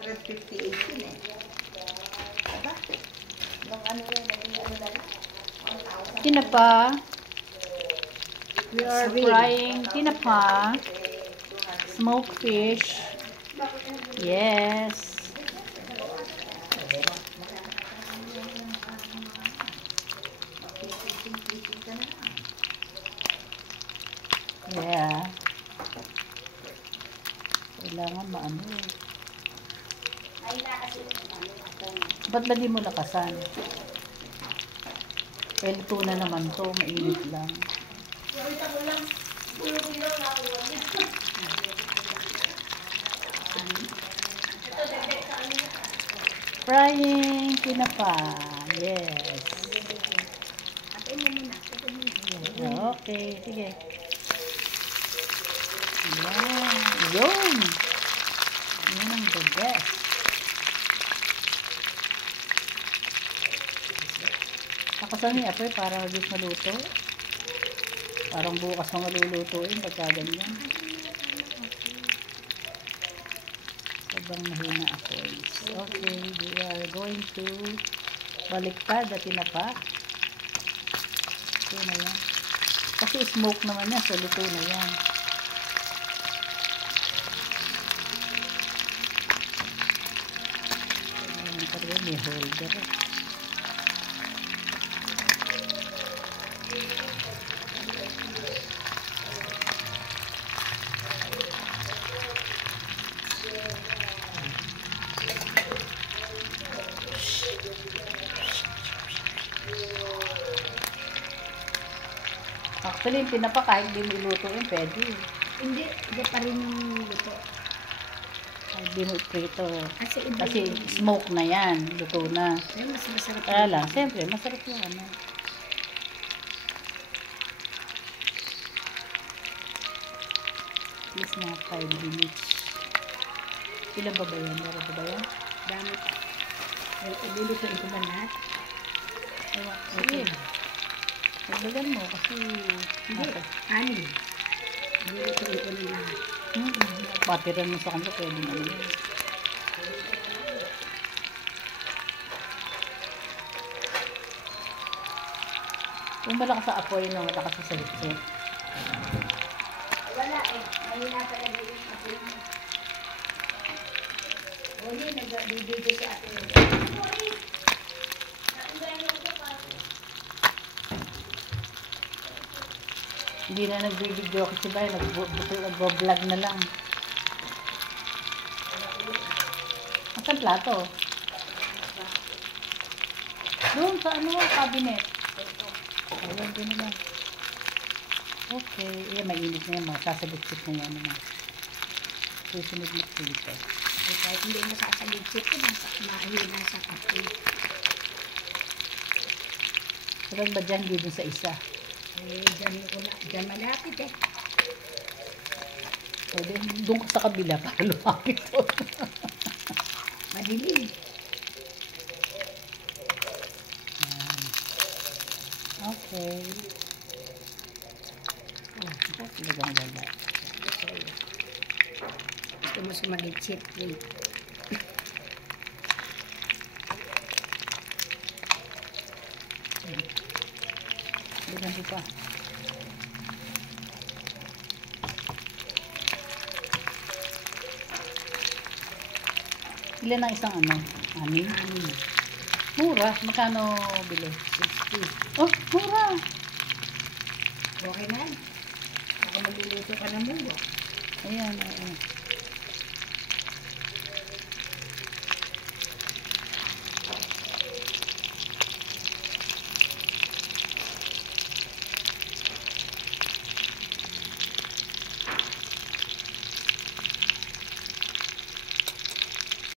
258 yun eh. Diba? Nung ano yun, naging ano na lang? 1,000. Tinapa. We are frying tinapa. Smoked fish. Yes. Yeah. Kailangan maano eh. Ba't ba di mo lakasan? Pelto na naman to, mainit lang. Frying tinapa. Yes. Okay, sige. Yan. Yun. Yun ang the best. Nakasan niya po para hindi maluto. Parang bukas mga lulutuin pagka ganyan. Sobrang mahina ako. Okay, we are going to baliktad at tinapa. Ito na yan. Kasi smoke naman yan, so luto na yan. May holder. Actually, yung tinapa kahit di mo iluto yun, pwede. Hindi pa rin yung luto. Kahit di mo prito. Kasi smoke na yan, luto na. ay, mas masarap. Kaya lang, siyempre, masarap yung ano. At least na 5 minutes. Ilan ba yan? Meron ba yan? Dami pa. Lulutuin ko ba lahat? Ewan, sige. Pagdagan mo kasi... Hindi, anin. Lulutuin ko na lahat. Patiran mo sa kanila, pwede na yun. Kung malakas sa apoy, no, malakas sa salit-salit. Wala eh. Mahina pa lang yung apoy mo. Huli, nagbibigay sa atin. Hindi na nagbibideo kasi ba, nagbo-vlog na lang. Asan plato? Doon sa ano, cabinet. Ayan, doon na lang. Okay. Ayan, mainit na yan. Masasagot-sit na yan naman. Susunod mo dito. Kahit hindi mo sasaligsit ko, mahina sa apoy. Sarang ba dyan, hindi dun sa isa? Eh, dyan malapit eh. Pwede, doon ka sa kabila para lumapit to. Madilim. Okay. Oh, talagang wala. Gusto mo sumagitsit. Wait. Bilang ko pa. Ilan ang isang ano? Anim? Mura. Magkano bili? 60. Oh, mura. Okay na. Baka magluluto ka ng munggo. Ayan, ayan.